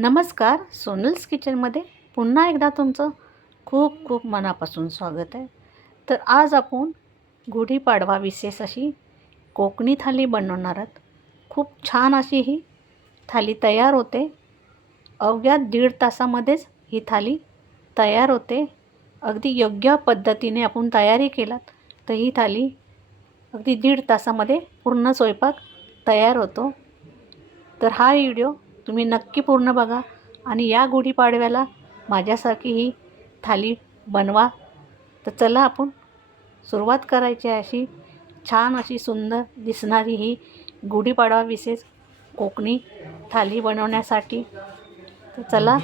नमस्कार सोनल्स किचनमध्ये पुन्हा एकदा तुमचं खूप खूप मनापासून स्वागत आहे. तर आज आपण गुढीपाडवा विशेष अशी कोकणी थाली बनवणार आहात. खूप छान अशी ही थाली तयार होते. अवघ्या दीड तासामध्येच ही थाली तयार होते. अगदी योग्य पद्धतीने आपण तयारी केलात तर ही थाली अगदी दीड तासामध्ये पूर्ण स्वयंपाक तयार होतो. तर हा व्हिडिओ तुम्ही नक्की पूर्ण बघा आणि या गुढीपाडव्याला माझ्यासारखी ही थाली बनवा. तर चला आपण सुरुवात करायची आहे अशी छान अशी सुंदर दिसणारी ही गुढीपाडवा विशेष कोकणी थाली बनवण्यासाठी. तर चला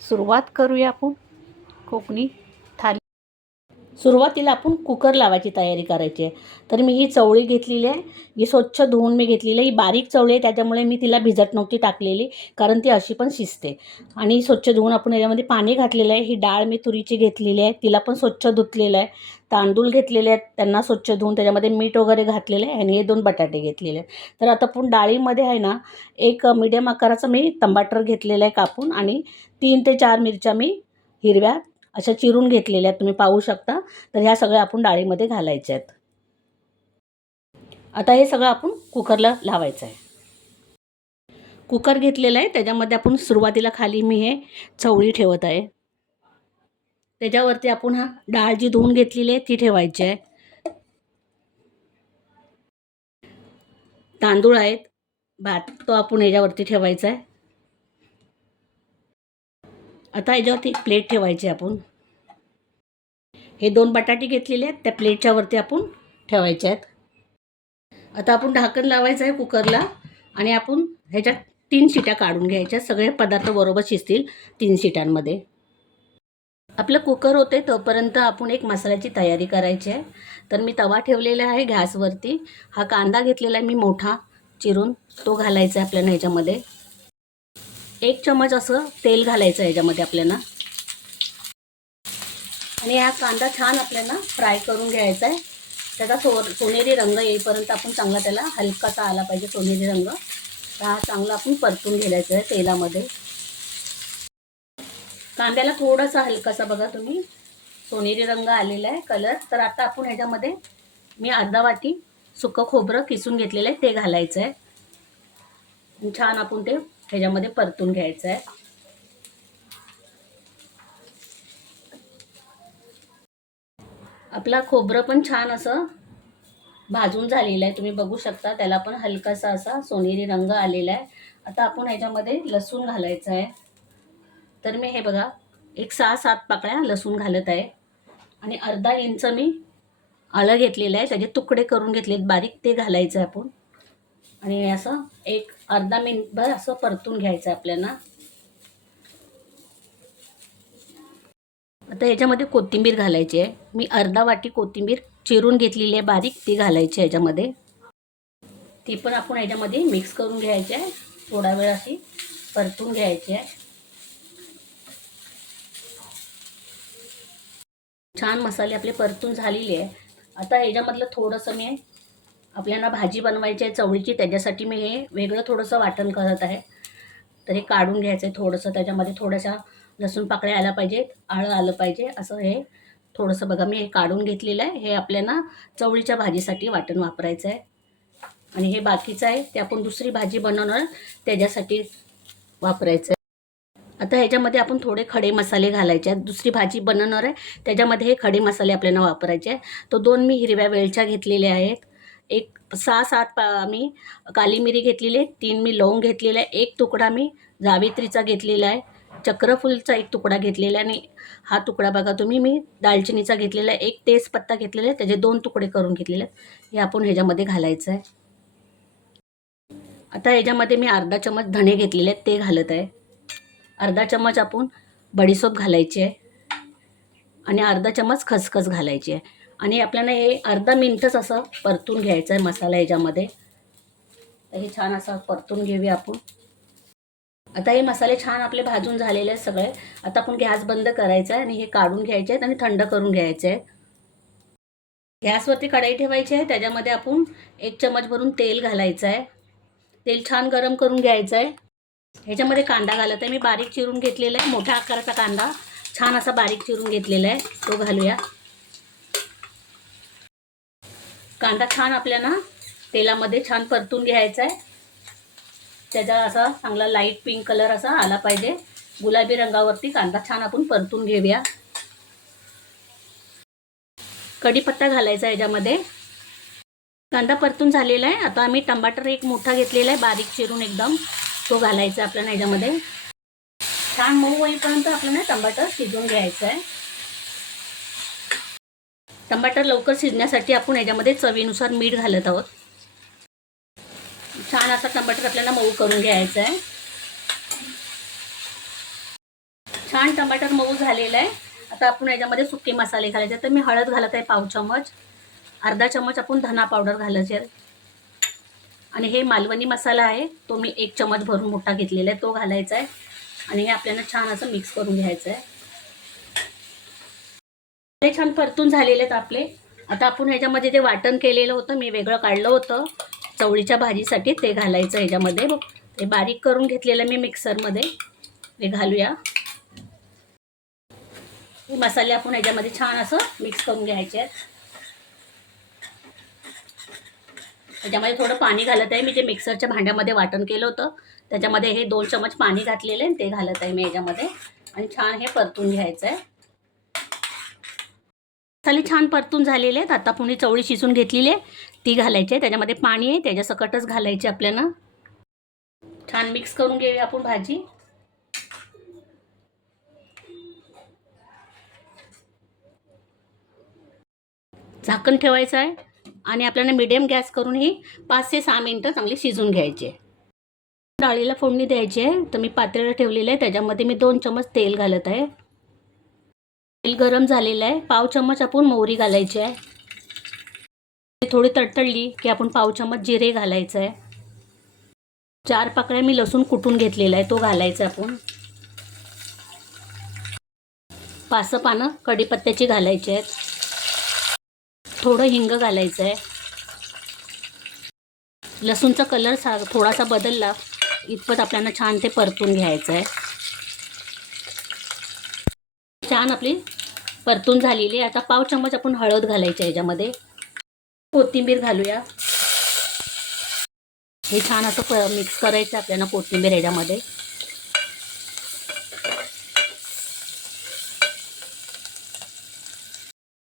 सुरुवात करूया आपण कोकणी सुरुवातीला आपण कुकर लावायची तयारी करायची आहे. तर मी ही चवळी घेतलेली आहे. ही स्वच्छ धुवून मी घेतलेली आहे. ही बारीक चवळी आहे. त्याच्यामुळे मी तिला भिजत नव्हती टाकलेली कारण ती अशी पण शिजते. आणि स्वच्छ धुवून आपण याच्यामध्ये पाणी घातलेलं आहे. ही डाळ मी तुरीची घेतलेली आहे. तिला पण स्वच्छ धुतलेलं आहे. तांदूळ घेतलेले आहेत. त्यांना स्वच्छ धुवून त्याच्यामध्ये मीठ वगैरे घातलेलं आहे. आणि हे दोन बटाटे घेतलेले आहेत. तर आता आपण डाळीमध्ये आहे ना एक मीडियम आकाराचं मी टमाटर घेतलेलं आहे कापून. आणि तीन ते चार मिरच्या मी हिरव्या अशा चिरून घेतलेल्या आहेत. तुम्ही पाहू शकता. तर ह्या सगळ्या आपण डाळीमध्ये घालायच्या आहेत. आता हे सगळं आपण कुकरला लावायचं आहे. कुकर घेतलेलं आहे. त्याच्यामध्ये आपण सुरुवातीला खाली मी हे चवळी ठेवत आहे. त्याच्यावरती आपण हा डाळ जी धुवून घेतलेली आहे ती ठेवायची आहे. तांदूळ आहेत. भात तो आपण ह्याच्यावरती ठेवायचा आहे. आता याच्यावरती प्लेट ठेवायची आपण. हे दोन बटाटे घेतलेले आहेत त्या प्लेटच्यावरती आपण ठेवायचे आहेत. आता आपण ढाकण लावायचं आहे कुकरला आणि आपण ह्याच्यात तीन शिट्या काढून घ्यायच्या सगळे पदार्थ बरोबर शिजतील तीन शिट्यांमध्ये. आपलं कुकर होते तोपर्यंत आपण एक मसाल्याची तयारी करायची आहे. तर मी तवा ठेवलेला आहे गॅसवरती. हा कांदा घेतलेला आहे मी मोठा चिरून. तो घालायचा आहे आपल्याला ह्याच्यामध्ये. एक चमच असं तेल घालायचं आहे याच्यामध्ये आपल्याला. आणि हा कांदा छान आपल्याला फ्राय करून घ्यायचा आहे. त्याचा सो सोनेरी रंग येईपर्यंत आपण चांगला त्याला हलकासा आला पाहिजे सोनेरी रंग. तर हा चांगला आपण परतून घ्यायचा आहे तेलामध्ये. कांद्याला थोडासा हलकासा बघा तुम्ही. सोनेरी रंग आलेला आहे कलर. तर आता आपण ह्याच्यामध्ये मी अर्धा वाटी सुकं खोबरं किसून घेतलेलं आहे ते घालायचं आहे. छान आपण ते ह्याच्यामध्ये परतून घ्यायचं आहे आपला खोबरं पण छान असं भाजून झालेलं आहे. तुम्ही बघू शकता त्याला पण हलकासा असा सोनेरी रंग आलेला आहे. आता आपण ह्याच्यामध्ये लसूण घालायचं आहे. तर मी हे बघा एक सहा सात पाकळ्या लसूण घालत आहे. आणि अर्धा इंच मी आलं घेतलेलं आहे. त्याचे तुकडे करून घेतलेत. बारीक ते घालायचं आहे आपण. आणि असं एक अर्धा मिनिटभर असं परतून घ्यायचं आहे आपल्याला. आता याच्यामध्ये कोथिंबीर घालायची आहे. मी अर्धा वाटी कोथिंबीर चिरून घेतलेली आहे बारीक ती घालायची आहे याच्यामध्ये. ती पण आपण याच्यामध्ये मिक्स करून घ्यायची आहे. थोडा वेळ अशी परतून घ्यायची आहे. छान मसाले आपले परतून झालेले आहे. आता याच्यामधलं थोडंसं मी आपल्याला भाजी बनवायची आहे चवळीची त्याच्यासाठी मी हे वेगळं थोडंसं वाटण करत आहे. तर हे काढून घ्यायचं आहे थोडंसं त्याच्यामध्ये थोड्याशा लसूण पाकळ्या आल्या पाहिजेत आळं आलं पाहिजे असं हे थोडंसं बघा मी हे काढून घेतलेलं आहे. हे आपल्याला चवळीच्या भाजीसाठी वाटण वापरायचं आहे. आणि हे बाकीचं आहे ते आपण दुसरी भाजी बनवणार त्याच्यासाठी वापरायचं आहे. आता ह्याच्यामध्ये आपण थोडे खडे मसाले घालायचे आहेत. दुसरी भाजी बनवणार आहे त्याच्यामध्ये हे खडे मसाले आपल्याला वापरायचे आहे तो दोन मी हिरव्या वेलच्या घेतलेल्या आहेत. एक सहा सात पा मी काली मिरी घेतलेली आहे तीन मी लवंग घेतलेला आहे एक तुकडा मी जावित्रीचा घेतलेला आहे चक्रफूलचा एक तुकडा घेतलेला आहे आणि हा तुकडा बघा तुम्ही मी दालचिनीचा घेतलेला आहे एक तेजपत्ता घेतलेला आहे त्याचे दोन तुकडे करून घेतलेले आहेत. हे आपण ह्याच्यामध्ये घालायचं आहे. आता ह्याच्यामध्ये मी अर्धा चमच धणे घेतलेले आहेत ते घालत आहे. अर्धा चमच आपण बडीसोप घालायची आहे आणि अर्धा चमच खसखस घालायची आहे. आणि आपल्याला हे अर्धा मिनटच असं परतून घ्यायचं आहे मसाला ह्याच्यामध्ये. हे छान असं परतून घेऊया आपण. आता हे मसाले छान आपले भाजून झालेले आहेत सगळे. आता आपण गॅस बंद करायचा आहे आणि हे काढून घ्यायचे आहेत आणि थंड करून घ्यायचे आहे गॅसवरती कढाई ठेवायची आहे. त्याच्यामध्ये आपण एक चमच भरून तेल घालायचं आहे. तेल छान गरम करून घ्यायचं आहे. ह्याच्यामध्ये कांदा घालत आहे. मी बारीक चिरून घेतलेला आहे. मोठ्या आकाराचा कांदा छान असा बारीक चिरून घेतलेला आहे. तो घालूया. कांदा छान आपल्याला तेलामध्ये छान परतून घ्यायचा आहे. त्याचा असा चांगला लाइट पिंक कलर असा आला पाहिजे. गुलाबी रंगावरती कांदा छान आपण परतून घेऊया. कढीपत्ता घालायचा याच्यामध्ये. कांदा परतून झालेला आहे. आता आम्ही टमाटर एक मोठा घेतलेला आहे बारीक चिरून एकदम. तो घालायचा आपल्याला याच्यामध्ये. छान मऊ होईपर्यंत आपल्याला टमाटर शिजवून घ्यायचं आहे. टमाटर लवकर शिजण्यासाठी आपण याच्यामध्ये चवीनुसार मीठ घालत आहोत. छान असा टमाटर आपल्याला मऊ करून घ्यायचा आहे. छान टमाटर मऊ झालेलं आहे. आता आपण याच्यामध्ये सुके मसाले घालायचे तर मी हळद घालत आहे पाव चमच. अर्धा चमच आपण धना पावडर घालायचे आणि हे मालवणी मसाला आहे. तो मी एक चमच भरून मोठा घेतलेला आहे. तो घालायचा आहे. आणि हे आपल्याला छान असं मिक्स करून घ्यायचं आहे. ते छान परतून झालेले आहेत आपले. आता आपण ह्याच्यामध्ये जे वाटण केलेलं होतं मी वेगळं काढलं होतं. चवळीच्या भाजीसाठी ते घालायचं ह्याच्यामध्ये. बघ ते बारीक करून घेतलेलं मी मिक्सरमध्ये. ते घालूया. हे मसाले आपण ह्याच्यामध्ये छान असं मिक्स करून घ्यायचे आहेत. त्याच्यामध्ये थोडं पाणी घालत आहे मी जे मिक्सरच्या भांड्यामध्ये वाटण केलं होतं. त्याच्यामध्ये हे दोन चमच पाणी घातलेले आहे ते घालत आहे मी ह्याच्यामध्ये. आणि छान हे परतून घ्यायचं आहे. मसाले छान परतून झालेले आहेत. आता पुणे चवळी शिजून घेतलेली आहे. ती घालायची आहे. त्याच्यामध्ये पाणी आहे. त्याच्यासकटच घालायचे घालायची आपल्याला. छान मिक्स करून घेऊया आपण भाजी. झाकण ठेवायचं आहे. आणि आपल्याला मिडियम गॅस करून ही पाच ते सहा मिनटं चांगली शिजून घ्यायची आहे. डाळीला फोडणी द्यायची आहे. तर मी पातेलं ठेवलेलं आहे. त्याच्यामध्ये मी दोन चमच तेल घालत आहे. तेल गरम झालेलं आहे. पाव चम्मच आपण मोहरी घालायची आहे. थोडी तडतडली की आपण पाव चम्मच जिरे घालायचं आहे. चार पाकळ्या मी लसूण कुटून घेतलेला आहे. तो घालायचा आपण. पाच पानं कढीपत्त्याची घालायची आहेत. थोडं हिंग घालायचं आहे. लसूणचा कलर सा थोडासा बदलला इतपत आपल्याला छान ते परतून घ्यायचं आहे. छान आपली परतून झालेली आहे. आता पाव चम्मच आपण हळद घालायची आहे याच्यामध्ये. कोथिंबीर घालूया. हे छान असं प मिक्स करायचं आपल्याला कोथिंबीर ह्याच्यामध्ये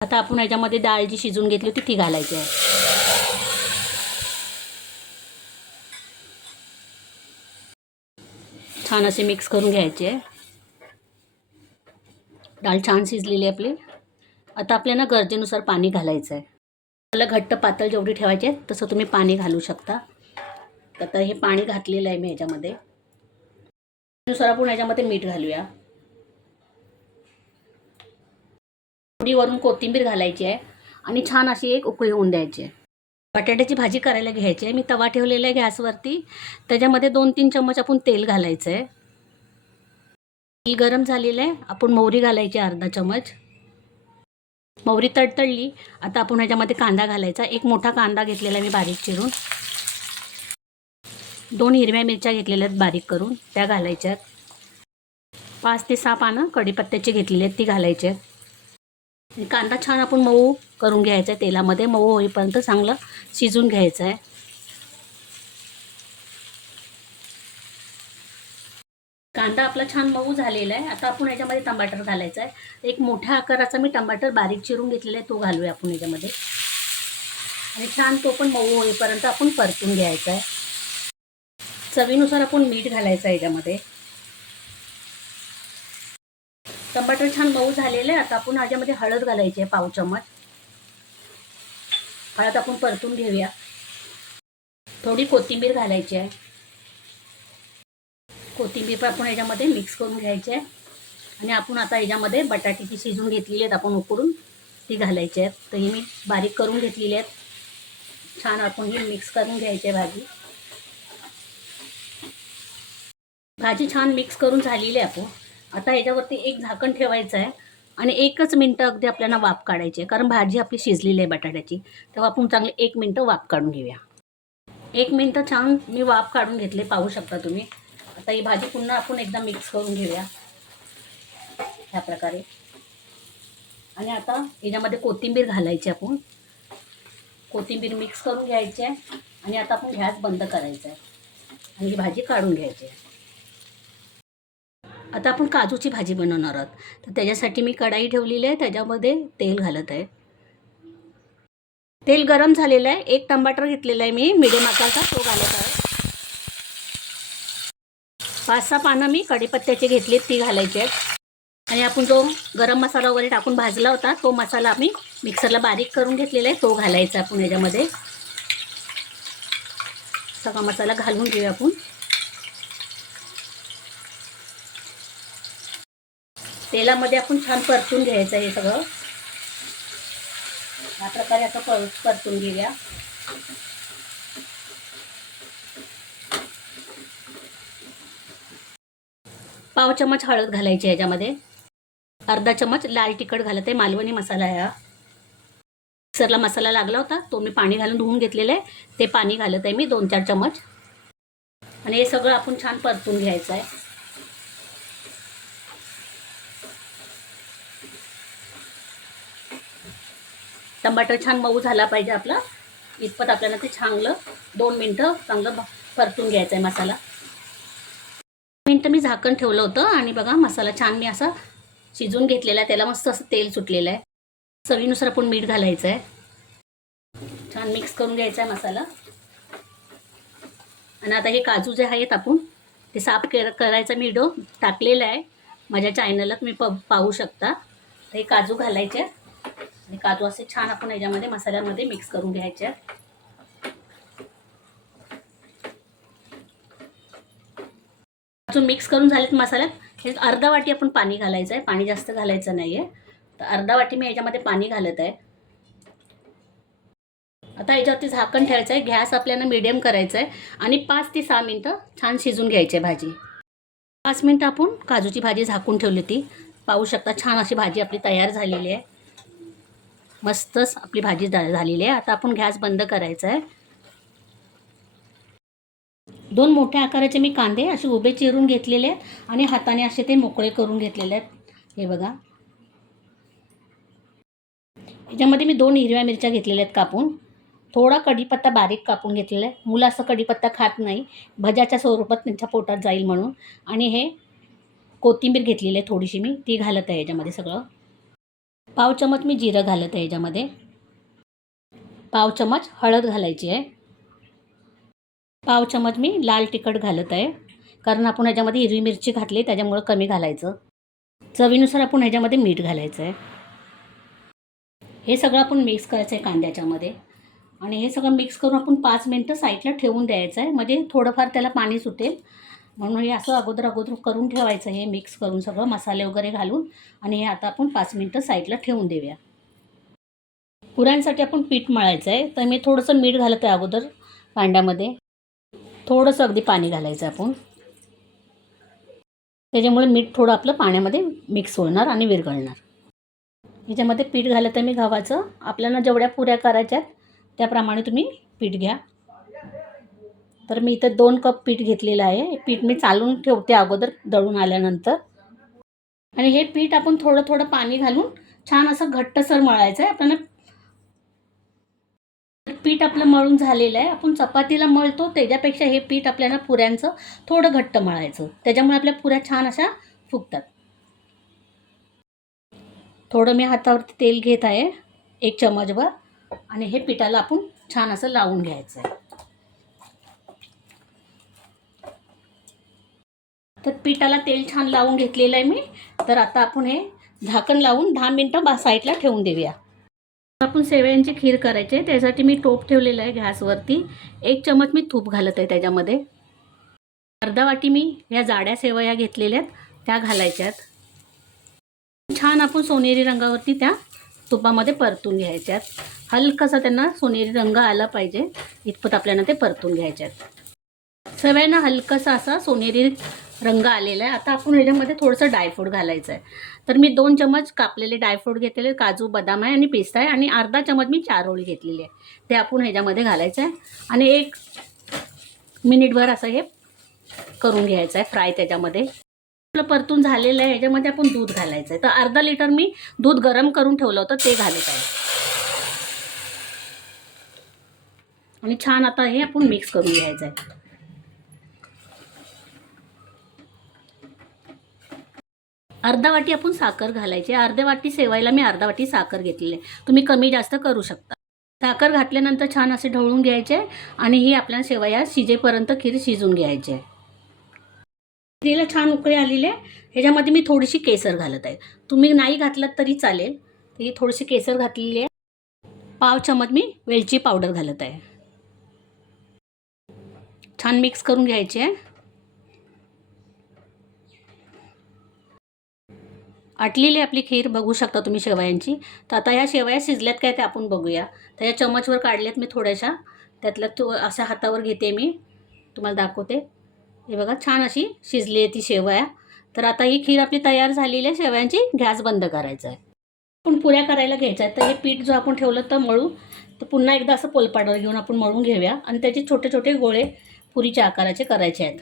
आता आपण ह्याच्यामध्ये डाळ जी शिजून घेतली होती ती घालायची आहे. छान असे मिक्स करून घ्यायचे. आहे डाळ छान शिजलेली आहे आपली. आता आपल्याला गरजेनुसार पाणी घालायचं आहे. मला घट्ट पातळ जेवढी ठेवायची आहे तसं तुम्ही पाणी घालू शकता. आता हे पाणी घातलेलं आहे मी ह्याच्यामध्ये. त्यानुसार आपण ह्याच्यामध्ये मीठ घालूया. थोडीवरून कोथिंबीर घालायची आहे आणि छान अशी एक उकळी होऊन द्यायची आहे. बटाट्याची भाजी करायला घ्यायची आहे. मी तवा ठेवलेला आहे गॅसवरती. त्याच्यामध्ये दोन तीन चम्मच आपण तेल घालायचं आहे. ही गरम झालेलं आहे. आपण मोहरी घालायची अर्धा चमच मोहरी तडतडली. आता आपण ह्याच्यामध्ये कांदा घालायचा. एक मोठा कांदा घेतलेला मी बारीक चिरून. दोन हिरव्या मिरच्या घेतलेल्या आहेत बारीक करून. त्या घालायच्या पाच ते सहा पानं कढीपत्त्याची घेतलेली आहेत ती घालायची आहेत. कांदा छान आपण मऊ करून घ्यायचा आहे तेलामध्ये. मऊ होईपर्यंत चांगलं शिजून घ्यायचं आहे. कांदा आपला छान मऊ झालेला आहे. आता आपण याच्यामध्ये टमाटर घालायचा आहे. एक मोठ्या आकाराचा मी टमाटर बारीक चिरून घेतलेला आहे. तो घालूया आपण याच्यामध्ये. आणि छान तो पण मऊ होईपर्यंत आपण परतून घ्यायचा आहे. चवीनुसार आपण मीठ घालायचं आहे याच्यामध्ये. टमाटर छान मऊ झालेलं आहे. आता आपण ह्याच्यामध्ये हळद घालायची आहे पाव चमच हळद आपण परतून घेऊया. थोडी कोथिंबीर घालायची आहे. कोथिंबीर पण आपण ह्याच्यामध्ये मिक्स करून घ्यायची आहे. आणि आपण आता ह्याच्यामध्ये बटाट्याची शिजून घेतलेली आहेत आपण उकडून. ती घालायची आहेत. तर ही मी बारीक करून घेतलेली आहेत. छान आपण ही मिक्स करून घ्यायची आहे भाजी. भाजी छान मिक्स करून झालेली आहे आपण आता याच्यावरती एक झाकण ठेवायचं आहे. आणि एकच मिनटं अगदी आपल्याला वाफ काढायची आहे. कारण भाजी आपली शिजलेली आहे बटाट्याची. तेव्हा आपण चांगले एक मिनटं वाफ काढून घेऊया. एक मिनटं छान मी वाफ काढून घेतले. पाहू शकता तुम्ही. आता ही भाजी पुन्हा आपण एकदा मिक्स करून घेऊया. ह्या प्रकारे. आणि आता याच्यामध्ये कोथिंबीर घालायची आपण. कोथिंबीर मिक्स करून घ्यायची आहे. आणि आता आपण गॅस बंद करायचा आहे. आणि ही भाजी काढून घ्यायची आहे. आता आपण काजूची भाजी बनवणार आहोत. तर त्याच्यासाठी मी कढाई ठेवलेली आहे. त्याच्यामध्ये तेल घालत आहे. तेल गरम झालेलं आहे. एक टमाटर घेतलेला आहे मी. मिडियम आकारचा. तो घालत आहे. पाच सहा पानं मी कढीपत्त्याची घेतली ती घालायची आहेत आणि आपण जो गरम मसाला वगैरे टाकून भाजला होता तो मसाला आम्ही मिक्सरला बारीक करून घेतलेला आहे तो घालायचा आपण याच्यामध्ये. सगळा मसाला घालून घेऊया आपण. तेलामध्ये आपण छान परतून घ्यायचं हे सगळं. या प्रकारे असं पर परतून घेऊया. पाव चमच हळद घालायची याच्यामध्ये अर्धा चमच लाल तिखट घालत आहे मालवणी मसाला आहे हा. मिक्सरला मसाला लागला होता तो मी पाणी घालून धुवून घेतलेलं आहे. ते पाणी घालत आहे मी दोन चार चमच. आणि हे सगळं आपण छान परतून घ्यायचं आहे. टमाटर छान मऊ झाला पाहिजे आपला. इतपत आपल्याला ते चांगलं दोन मिनटं चांगलं परतून घ्यायचं आहे मसाला. मिनटं मी झाकण ठेवलं होतं आणि बघा मसाला छान मी असा शिजून घेतलेला आहे. त्याला मस्त असं तेल सुटलेलं आहे. चवीनुसार आपण मीठ घालायचं आहे छान मिक्स करून घ्यायचा आहे मसाला. आणि आता हे काजू जे आहेत आपण ते साफ कर करायचा मी टाकलेलं टाकलेला आहे. माझ्या चॅनलला तुम्ही प पाहू शकता. हे काजू घालायचे. आणि काजू असे छान आपण याच्यामध्ये मसाल्यामध्ये मिक्स करून घ्यायचे. जो मिक्स करून झालेत मसाल्यात हे अर्धा वाटी आपण पाणी घालायचं आहे पाणी जास्त घालायचं नाही आहे तर अर्धा वाटी मी याच्यामध्ये पाणी घालत आहे. आता याच्यावरती झाकण ठेवायचं आहे गॅस आपल्याला मिडियम करायचं आहे आणि पाच ते सहा मिनटं छान शिजून घ्यायची आहे भाजी. पाच मिनटं आपण काजूची भाजी झाकून ठेवली होती पाहू शकता छान अशी भाजी आपली तयार झालेली आहे. मस्तच आपली भाजी झा- झालेली आहे. आता आपण गॅस बंद करायचा आहे दोन मोठ्या आकाराचे मी कांदे असे उभे चिरून घेतलेले आहेत आणि हाताने असे ते मोकळे करून घेतलेले आहेत. हे बघा. याच्यामध्ये मी दोन हिरव्या मिरच्या घेतलेल्या आहेत कापून. थोडा कढीपत्ता बारीक कापून घेतलेला आहे. मुलं असं कढीपत्ता खात नाही. भज्याच्या स्वरूपात त्यांच्या पोटात जाईल म्हणून. आणि हे कोथिंबीर घेतलेली आहे थोडीशी मी. ती घालत आहे याच्यामध्ये सगळं. पाव चमच मी जिरं घालत आहे याच्यामध्ये. पाव चमच हळद घालायची आहे. पाव चमच मी लाल तिखट घालत आहे. कारण आपण ह्याच्यामध्ये हिरवी मिरची घातली त्याच्यामुळं कमी घालायचं. चवीनुसार आपण ह्याच्यामध्ये मीठ घालायचं आहे हे सगळं आपण मिक्स करायचं आहे कांद्याच्यामध्ये. आणि हे सगळं मिक्स करून आपण पाच मिनटं साईडला ठेवून द्यायचं आहे म्हणजे थोडंफार त्याला पाणी सुटेल. म्हणून हे असं अगोदर अगोदर करून ठेवायचं हे मिक्स करून सगळं मसाले वगैरे घालून. आणि हे आता आपण पाच मिनटं साईडला ठेवून देऊया. पुऱ्यांसाठी आपण पीठ मळायचं आहे तर मी थोडंसं मीठ घालत आहे अगोदर कांड्यामध्ये थोडंसं अगदी पाणी घालायचं आपण. त्याच्यामुळे मीठ थोडं आपलं पाण्यामध्ये मिक्स होणार आणि विरघळणार. ह्याच्यामध्ये पीठ घालत आहे मी गव्हाचं. आपल्याला जेवढ्या पुऱ्या करायच्या त्याप्रमाणे तुम्ही पीठ घ्या. तर मी इथं दोन कप पीठ घेतलेलं आहे. पीठ मी चालून ठेवते अगोदर दळून आल्यानंतर. आणि हे पीठ आपण थोडं थोडं पाणी घालून छान असं घट्टसर मळायचं आहे. आपल्याला पीठ आपलं मळून झालेलं आहे. आपण चपातीला मळतो त्याच्यापेक्षा हे पीठ आपल्याला पुऱ्यांचं थोडं घट्ट मळायचं. त्याच्यामुळे आपल्या पुऱ्या छान अशा फुगतात. थोडं मी हातावरती तेल घेत आहे एक चमचभर आणि हे पिठाला आपण छान असं लावून घ्यायचं आहे. तर पिठाला तेल छान लावून घेतलेलं आहे मी. तर आता आपण हे झाकण लावून दहा मिनटं बा साईडला ठेवून देऊया. आपण शेवयांची खीर करायची आहे त्यासाठी मी टोप ठेवलेलं आहे गॅसवरती. एक चमच मी तूप घालत आहे त्याच्यामध्ये. अर्धा वाटी मी या जाड्या सेवया घेतलेल्या आहेत त्या घालायच्या आहेत छान आपण सोनेरी रंगावरती त्या तुपामध्ये परतून घ्यायच्यात. हलकासा त्यांना सोनेरी रंग आला पाहिजे इतपत आपल्याला ते परतून घ्यायच्यात. सगळ्यांना हलकासा असा सोनेरी रंग आलेला आहे. आता आपण ह्याच्यामध्ये थोडंसं डायफ्रूट घालायचं आहे तर मी दोन चमच कापलेले डायफ्रूट घेतलेले काजू बदाम आहे आणि पिस्ता आहे. आणि अर्धा चमच मी चारोळी घेतलेली आहे ते आपण ह्याच्यामध्ये घालायचं आहे आणि एक मिनिटभर असं हे करून घ्यायचं आहे फ्राय त्याच्यामध्ये. आपलं परतून झालेलं आहे. ह्याच्यामध्ये आपण दूध घालायचं आहे तर अर्धा लिटर मी दूध गरम करून ठेवलं होतं. ते घालत आहे. आणि छान आता हे आपण मिक्स करून घ्यायचं आहे अर्धा वाटी आपण साखर घालायची. अर्ध्या वाटी सेवायला मी अर्धा वाटी साखर घेतलेली आहे. तुम्ही कमी जास्त करू शकता. साखर घातल्यानंतर छान असे ढवळून घ्यायचे आणि ही आपल्याला शेवया शिजेपर्यंत खीर शिजून घ्यायची. आहे खिरीला छान उकळी आलेली आहे. ह्याच्यामध्ये मी थोडीशी केसर घालत आहे. तुम्ही नाही घातलात तरी चालेल. ही थोडीशी केसर घातलेली आहे. पाव चमच मी वेलची पावडर घालत आहे. छान मिक्स करून घ्यायची आहे. आटलेली आपली खीर बघू शकता तुम्ही शेवयांची. तर आता ह्या शेवया शिजल्यात काय ते आपण बघूया. तर या चमचवर काढल्यात मी थोड्याशा. त्यातल्या तो अशा हातावर घेते मी. तुम्हाला दाखवते. हे बघा छान अशी शिजली आहे ती शेवया. तर आता ही खीर आपली तयार झालेली आहे. शेवयांची गॅस बंद करायचा आहे. आपण पुऱ्या करायला घ्यायच्या आहेत. तर हे पीठ जो आपण ठेवलं तर मळू तर पुन्हा एकदा असं पोलपाटावर घेऊन आपण मळून घेऊया. आणि त्याचे छोटे छोटे गोळे पुरीच्या आकाराचे करायचे आहेत.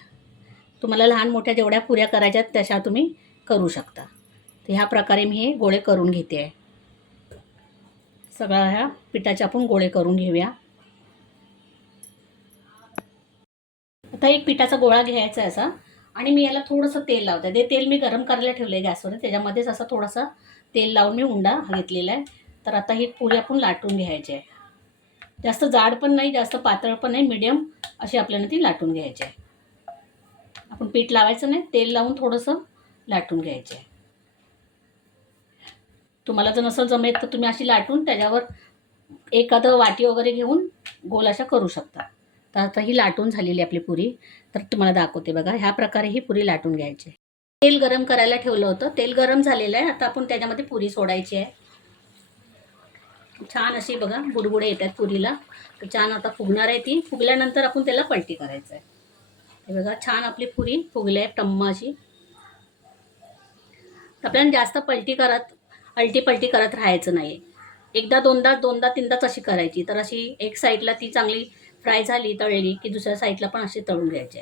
तुम्हाला लहान मोठ्या जेवढ्या पुऱ्या करायच्या आहेत तशा तुम्ही करू शकता. तर ह्या प्रकारे मी हे गोळे करून घेते आहे. सगळ्या ह्या पिठाचे आपण गोळे करून घेऊया. आता एक पिठाचा गोळा घ्यायचा आहे असा. आणि मी याला थोडंसं तेल लावते. ते तेल मी गरम करायला ठेवलं आहे गॅसवर. त्याच्यामध्येच असा थोडासा तेल लावून मी उंडा घेतलेला आहे. तर आता ही पुरी आपण लाटून घ्यायची आहे. जास्त जाड पण नाही जास्त पातळ पण नाही. मिडियम अशी आपल्याला ती लाटून घ्यायची आहे. आपण पीठ लावायचं नाही. तेल लावून थोडंसं लाटून घ्यायचे आहे. तुम्हाला जर नसेल जमेल तर तुम्ही अशी लाटून त्याच्यावर एखादं वाटी वगैरे घेऊन गोल अशा करू शकता. तर आता ही लाटून झालेली आपली पुरी. तर तुम्हाला दाखवते बघा ह्या प्रकारे ही पुरी लाटून घ्यायची. तेल गरम करायला ठेवलं होतं. तेल गरम झालेलं आहे. आता आपण त्याच्यामध्ये पुरी सोडायची आहे. छान अशी बघा बुडबुडे येतात पुरीला. तर छान आता फुगणार आहे ती. फुगल्यानंतर आपण त्याला पलटी करायचं आहे. हे बघा छान आपली पुरी फुगली आहे टम्मा अशी. आपल्याला जास्त पलटी करत पलटी करत राहायचं नाही एकदा दोनदा दोनदा तीनदाच अशी करायची. तर अशी एक साईडला ती चांगली फ्राय झाली तळली की दुसऱ्या साईडला पण अशी तळून घ्यायची.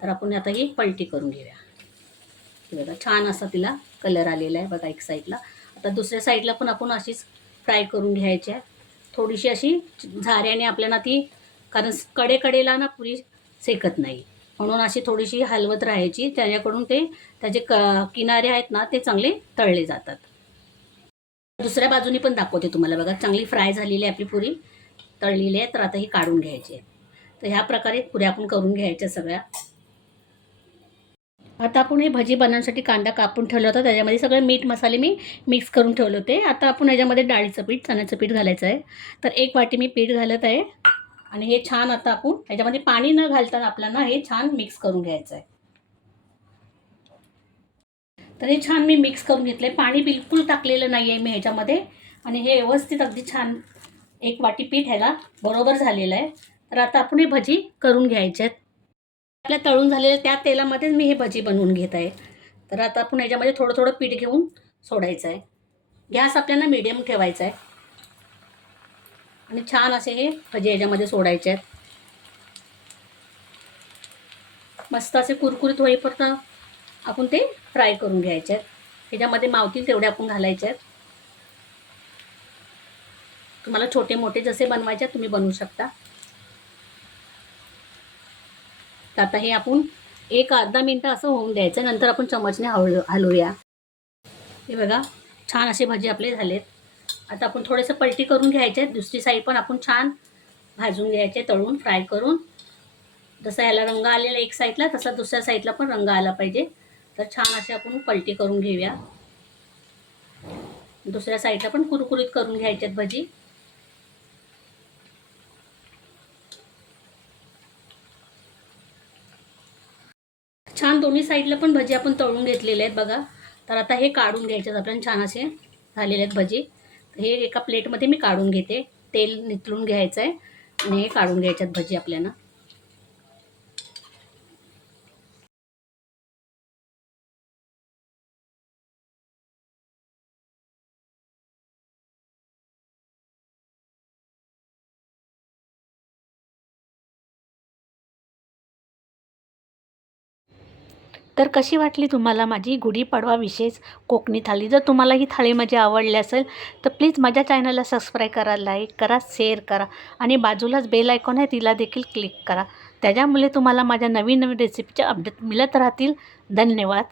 तर आपण आता ही पलटी करून घेऊया. बघा छान असा तिला कलर आलेला आहे बघा एक साईडला. आता दुसऱ्या साईडला पण आपण अशीच फ्राय करून घ्यायची आहे थोडीशी अशी झाऱ्याने आपल्याला ती कारण कडेकडेला ना पुरी सेकत नाही. म्हणून अशी थोडीशी हलवत राहायची. त्याच्याकडून ते त्याचे क किनारे आहेत ना ते चांगले तळले जातात. दुसऱ्या बाजूने पण दाखवते तुम्हाला. बघा चांगली फ्राय झालेली आहे आपली पुरी. तळलेली आहे तर आता ही काढून घ्यायची आहे. तर ह्या प्रकारे पुऱ्या आपण करून घ्यायच्या सगळ्या. आता आपण हे भजी बनवण्यासाठी कांदा कापून ठेवला होता. त्याच्यामध्ये सगळे मीठ मसाले मी मिक्स करून ठेवले होते. आता आपण ह्याच्यामध्ये डाळीचं पीठ चण्याचं पीठ घालायचं आहे. तर एक वाटी मी पीठ घालत आहे. आणि हे छान आता आपण ह्याच्यामध्ये पाणी न घालता आपल्याला हे छान मिक्स करून घ्यायचं आहे. तर हे छान मी मिक्स करून घेतलं आहे पाणी बिलकुल टाकलेलं नाही आहे मी ह्याच्यामध्ये. आणि हे व्यवस्थित अगदी छान एक वाटी पीठ ह्याला बरोबर झालेलं आहे. तर आता आपण हे भजी करून घ्यायचे आहेत. आपल्या तळून झालेल्या त्या तेलामध्येच मी हे भजी बनवून घेत आहे. तर आता आपण ह्याच्यामध्ये थोडं थोडं पीठ घेऊन सोडायचं आहे. गॅस आपल्याला मिडियम ठेवायचा आहे. आणि छान असे हे भजी ह्याच्यामध्ये सोडायचे आहेत. मस्त असे कुरकुरीत होईपर्यंत आपण ते फ्राय करून घ्यायचे आहेत. ह्याच्यामध्ये मावतील तेवढे आपण घालायचे आहेत. तुम्हाला छोटे मोठे जसे बनवायचे आहेत तुम्ही बनवू शकता. तर आता हे आपण एक अर्धा मिनटं असं होऊन द्यायचं नंतर आपण चमचने हळू हलवूया. हे बघा छान असे भजी आपले झालेत. आता आपण थोडंसं पलटी करून घ्यायचे दुसरी साईड पण आपण छान भाजून घ्यायचे तळून फ्राय करून. जसा याला रंग आलेला एक साईडला तसा दुसऱ्या साईडला पण रंग आला पाहिजे. तर छान असे आपण पलटी करून घेऊया. दुसऱ्या साईडला पण कुरकुरीत करून घ्यायच्यात भजी. छान दोन्ही साईडला पण भजी आपण तळून घेतलेले आहेत बघा. तर आता हे काढून घ्यायचे आपल्याला छान असे झालेले आहेत भजी. हे एका प्लेटमध्ये मी काढून घेते. तेल नितळून घ्यायचं आहे आणि हे काढून घ्यायच्यात भजी आपल्याला. तर कशी वाटली तुम्हाला माझी गुढीपाडवा विशेष कोकणी थाळी? जर तुम्हाला ही थाळी माझी आवडली असेल तर प्लीज माझ्या चॅनलला सबस्क्राईब करा लाईक करा शेअर करा आणि बाजूलाच बेल आयकॉन आहे तिला देखील क्लिक करा. त्याच्यामुळे तुम्हाला माझ्या नवीन नवीन रेसिपीचे अपडेट मिळत राहतील. धन्यवाद.